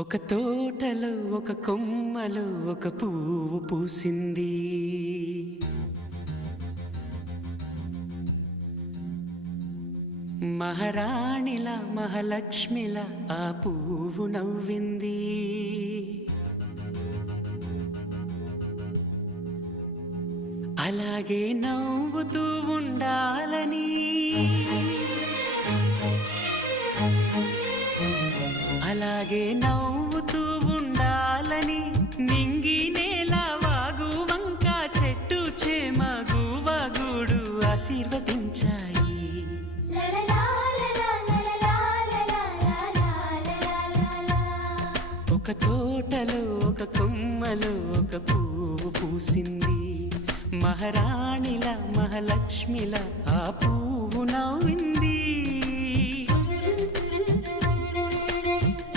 ఒక తోటలో ఒక కొమ్మలో ఒక పువ్వు పూసింది. మహారాణిలా మహాలక్ష్మిలా ఆ పువ్వు నవ్వింది. అలాగే నవ్వుతూ ఉండాలని, అలాగే నవ్వుతూ ఉండాలని నింగి నేల వాగు వంక చెట్టు చేమ గువగూడు ఆశీర్వదించాయి. ఒక తోటలో ఒక కొమ్మలో ఒక పువ్వు పూసింది. మహారాణిలా మహాలక్ష్మిలా ఆ పువ్వు నవ్వింది.